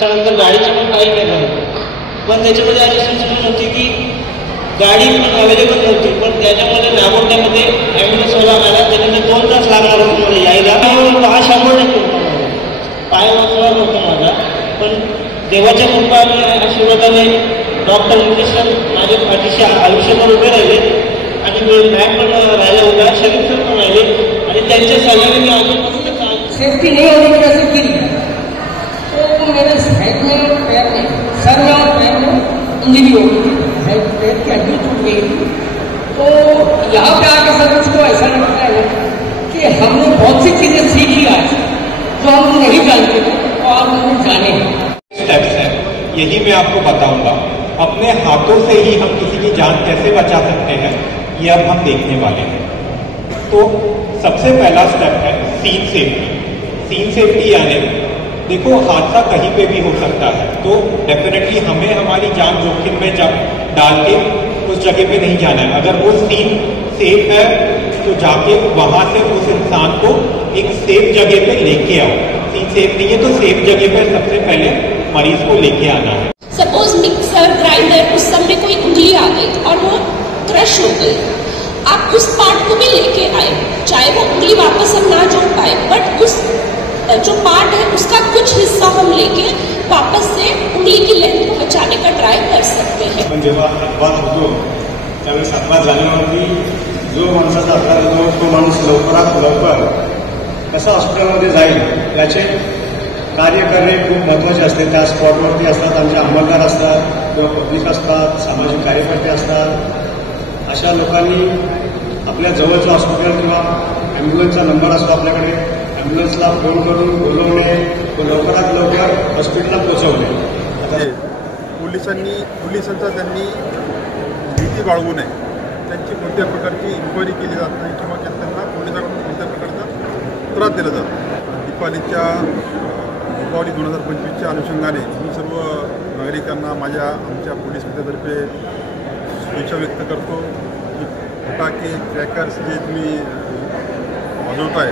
त्याच्यानंतर गाडीचं पण काही केलं नव्हतं. पण त्याच्यामध्ये अशी सूचना होती की गाडी पण अवेलेबल नव्हती, पण त्याच्यामध्ये नागोट्यामध्ये ॲम्ब्युलन्सवाला आला, त्याच्यामध्ये 2 तास लागणार होते मला यायला. 100% होता पाय वाचला नव्हता माझा, पण देवाच्या कृपा आणि आशीर्वादाने डॉक्टर इंजेक्शन माझ्या पाठीशी आयुष्यभर उभे राहिले आणि मी बॅग पण राहिला होता, शरीर पण राहिले आणि त्यांच्या सल्ल्याने मी अजून सेफ्टी नहीं होने की वजह से गिर गया, तो मेरे साइड में पैर में सर में और पैर में इंजरी हो गई थी, पैर की हड्डी टूट गई थी। तो यहाँ पे आके सर मुझको ऐसा लगता है कि हमने बहुत सी चीजें सीखी आज जो हम नहीं जानते थे और हम जाने स्टेप्स हैं, यही मैं आपको बताऊंगा। अपने हाथों से ही हम किसी की जान कैसे बचा सकते हैं ये अब हम देखने वाले हैं। तो सबसे पहला स्टेप है सीन सेफ्टी। सीन सेफ्टी यानी देखो हादसा कहीं पे भी हो सकता है, तो डेफिनेटली हमें हमारी जान जोखिम में जब डाल के उस जगह पे नहीं जाना है। अगर वो सीन सेफ है तो जाके वहां से उस इंसान को एक सेफ जगह पे लेके आओ। सीन सेफ नहीं है तो सेफ जगह पे सबसे पहले मरीज को लेके आना है। सपोज मिक्सर ग्राइंडर उस समय कोई उंगली आ गई और वो क्रश हो गई, आप उस पार्ट को भी लेके आए, चाहे वो उंगली वापस हम ना जोड़ पाए, बट उस जो पार्ट है उसका कुछ हिस्सा हम लेके वापस से उंगली की लेंथ पहुंचाने का ट्राय कर सकते हैं। पण जेव्हा अपघात होतो त्यावेळेस अपघात झाल्यावरती जो माणसाचा अपघात होतो तो माणूस लवकरात लवकर कसा हॉस्पिटलमध्ये जाईल याचे कार्य करणे खूप महत्त्वाचे असते। त्या स्पॉटवरती असतात आमचे अंमलदार असतात किंवा पब्लिक असतात, सामाजिक कार्यकर्ते असतात। अशा लोकांनी आपल्या जवळचं हॉस्पिटल किंवा ॲम्ब्युलन्सचा नंबर असतो आपल्याकडे, ॲम्ब्युलन्सला फोन करून बोलवणे, तो लवकरात लवकर हॉस्पिटलला पोहोचवणे। पोलिसांचा त्यांनी भीती बाळगू नये, त्यांची कोणत्या प्रकारची इन्क्वायरी केली जात नाही किंवा त्यांना पोलिसांकडून कोणत्या प्रकारचा त्रास दिला जातो। दीपावलीच्या 2025च्या अनुषंगाने मी सर्व नागरिकांना आमच्या पोलीस खात्यातर्फे शुभेच्छा व्यक्त करतो की फटाके क्रॅकर्स जे तुम्ही वाजवताय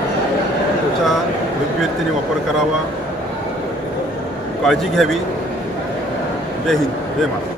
त्याचा योग्यरीतीने वापर करावा, काळजी घ्यावी। जय हिंद, जय महाराष्ट्र।